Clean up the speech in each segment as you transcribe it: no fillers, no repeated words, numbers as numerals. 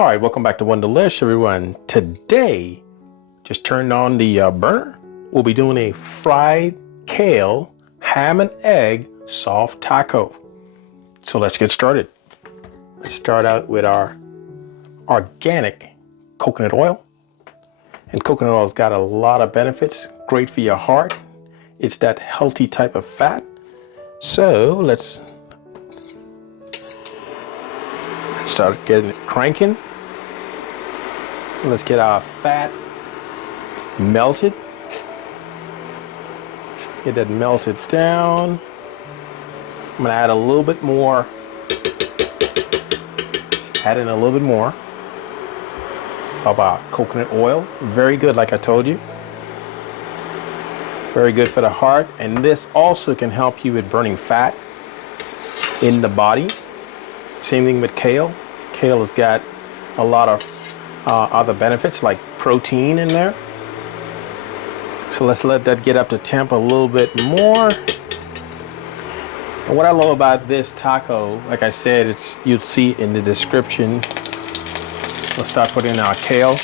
All right, welcome back to DELISH, everyone. Today, just turned on the burner. We'll be doing a fried kale, ham and egg, soft taco. So let's get started. Let's start out with our organic coconut oil. And coconut oil's got a lot of benefits, great for your heart. It's that healthy type of fat. So let's start getting it cranking. Let's get our fat melted. Get that melted down. I'm gonna add a little bit more. Add in a little bit more of our coconut oil. Very good, like I told you. Very good for the heart. And this also can help you with burning fat in the body. Same thing with kale. Kale has got a lot of other benefits like protein in there. So let's let that get up to temp a little bit more. And what I love about this taco, like I said, you'll see in the description. Let's start putting in our kale.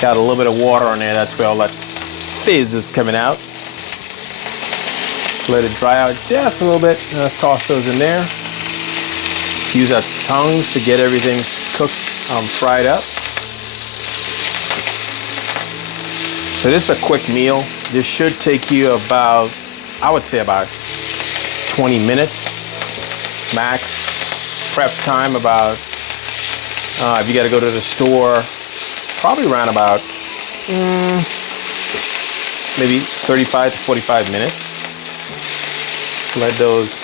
Got a little bit of water on there, that's where all that fizz is coming out. Let it dry out just a little bit. Let's toss those in there. Use our tongues to get everything cooked, fried up. So this is a quick meal. This should take you about, I would say about 20 minutes max. Prep time about, if you got to go to the store, probably around about maybe 35 to 45 minutes. Let those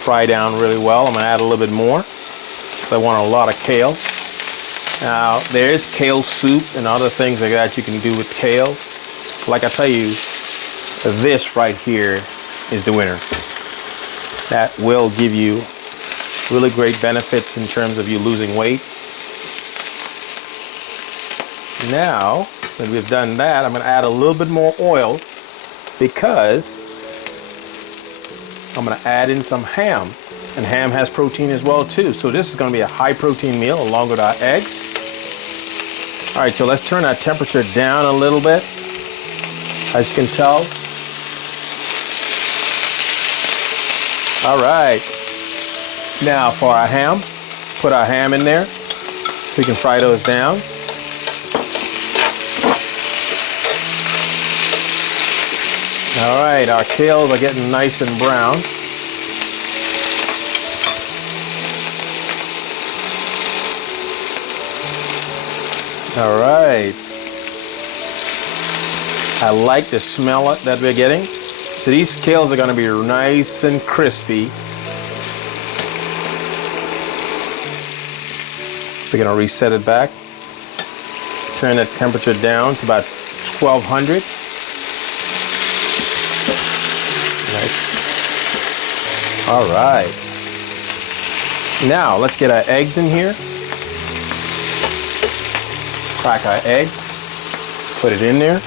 fry down really well. I'm gonna add a little bit more because I want a lot of kale. Now there is kale soup and other things like that you can do with kale. Like I tell you, this right here is the winner. That will give you really great benefits in terms of you losing weight. Now that we've done that, I'm gonna add a little bit more oil because I'm gonna add in some ham, and ham has protein as well too. So this is gonna be a high protein meal along with our eggs. All right, so let's turn our temperature down a little bit. As you can tell. All right, now for our ham, put our ham in there. We can fry those down. All right, our kales are getting nice and brown. All right. I like the smell that we're getting. So these kales are gonna be nice and crispy. We're gonna reset it back. Turn that temperature down to about 1200. Nice. All right. Now let's get our eggs in here. Crack our egg. Put it in there.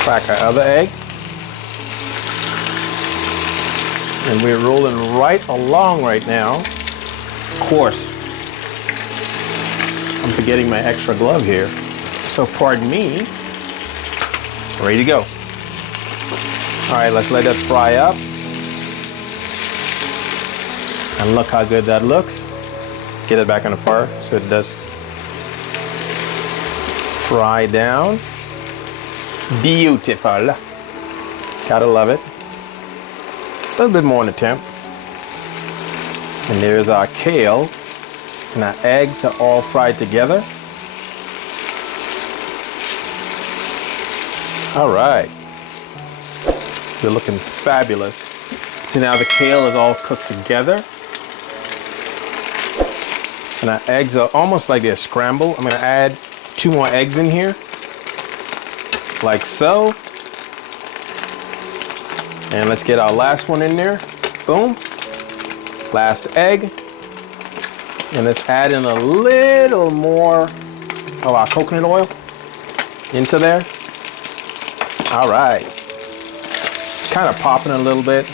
Crack our other egg. And we're rolling right along right now. Of course, I'm forgetting my extra glove here. So pardon me, ready to go. All right, let's let that fry up. And look how good that looks. Get it back on the fire so it does fry down. Beautiful. Gotta love it. A little bit more on the temp. And there's our kale. And our eggs are all fried together. All right, you're looking fabulous. So now the kale is all cooked together. And our eggs are almost like they're scrambled. I'm gonna add 2 more eggs in here, like so. And let's get our last one in there. Boom, last egg. And let's add in a little more of our coconut oil into there. All right. kind of popping a little bit.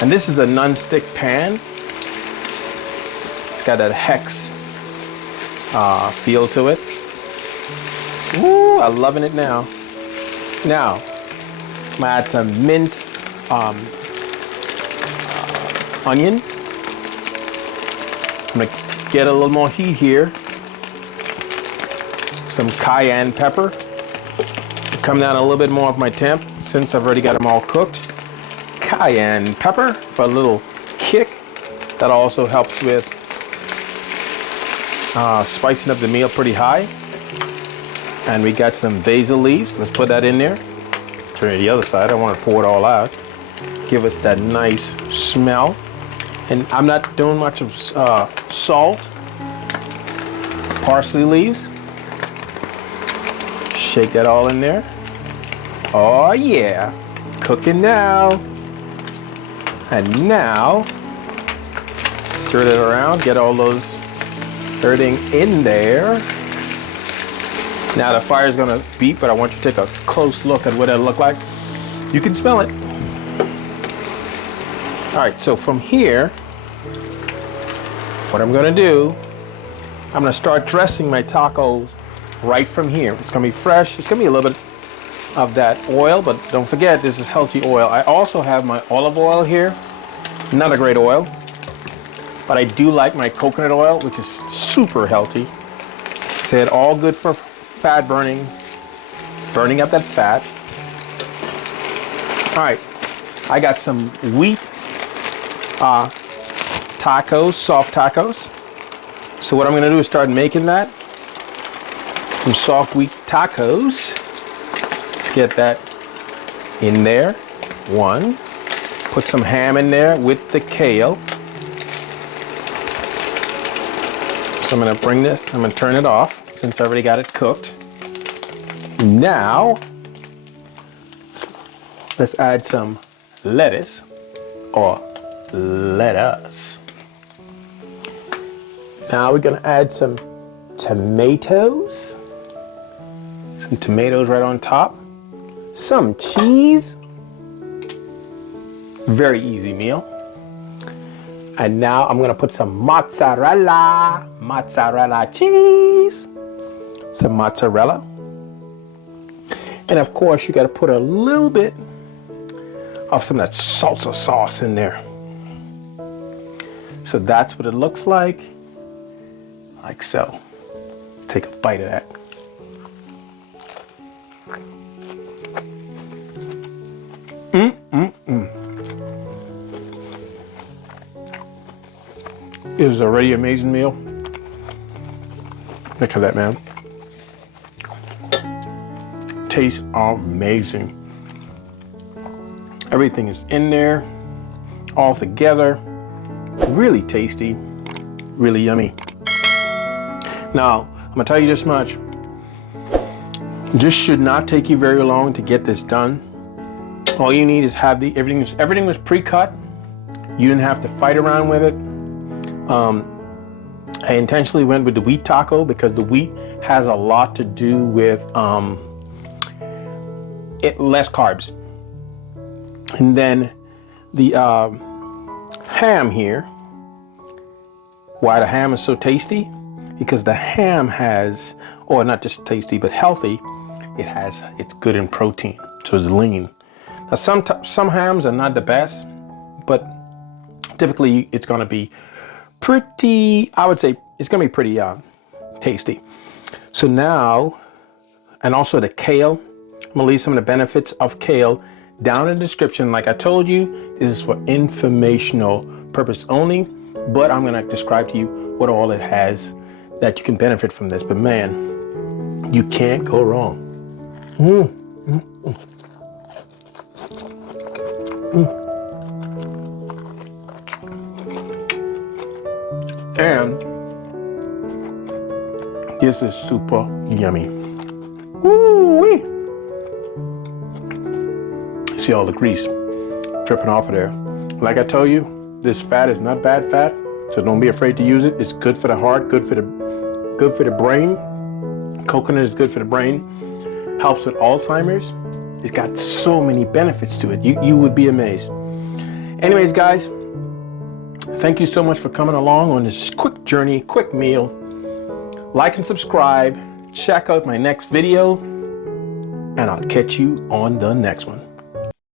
And this is a non-stick pan. It's got that hex feel to it. Ooh, I'm loving it now. Now, I'm gonna add some minced onions. I'm gonna get a little more heat here. Some cayenne pepper. Come down a little bit more of my temp since I've already got them all cooked. Cayenne pepper for a little kick. That also helps with spicing up the meal pretty high. And we got some basil leaves. Let's put that in there. Turn it to the other side. I want to pour it all out. Give us that nice smell. And I'm not doing much of salt. Parsley leaves. Shake that all in there. Oh yeah, cooking now. And now, stir it around, get all those everything in there. Now the fire's gonna beep, but I want you to take a close look at what it'll look like. You can smell it. All right, so from here, what I'm gonna do, I'm gonna start dressing my tacos right from here. It's gonna be fresh. It's gonna be a little bit of that oil, but don't forget, this is healthy oil. I also have my olive oil here. Not a great oil, but I do like my coconut oil, which is super healthy. Said all good for fat burning up that fat. All right, I got some wheat tacos, soft tacos. So what I'm gonna do is start making that. Some soft wheat tacos. Let's get that in there. One. Put some ham in there with the kale. So I'm gonna bring this, I'm gonna turn it off since I already got it cooked. Now, let's add some lettuce or lettuce. Now we're gonna add some tomatoes. Some tomatoes right on top. Some cheese. Very easy meal. And now I'm gonna put some mozzarella cheese. Some mozzarella. And of course you gotta put a little bit of some of that salsa sauce in there. So that's what it looks like so. Let's take a bite of that. It is already an amazing meal. Look at that, man. Tastes amazing. Everything is in there, all together. Really tasty, really yummy. Now, I'm gonna tell you this much. This should not take you very long to get this done. All you need is have everything was pre-cut. You didn't have to fight around with it. I intentionally went with the wheat taco because the wheat has a lot to do with less carbs. And then the ham here. Why the ham is so tasty? Because the ham has, or not just tasty, but healthy. It's good in protein, so it's lean. Now some hams are not the best, but typically it's gonna be pretty, I would say it's gonna be pretty tasty. So now, and also the kale, I'm gonna leave some of the benefits of kale down in the description. Like I told you, this is for informational purpose only, but I'm gonna describe to you what all it has that you can benefit from this. But man, you can't go wrong. And this is super yummy. Woo-wee. See all the grease dripping off of there. Like I told you, this fat is not bad fat, so don't be afraid to use it. It's good for the heart, good for the brain. Coconut is good for the brain. Helps with Alzheimer's. It's got so many benefits to it. You would be amazed. Anyways, guys, thank you so much for coming along on this quick journey, quick meal. Like and subscribe. Check out my next video, and I'll catch you on the next one.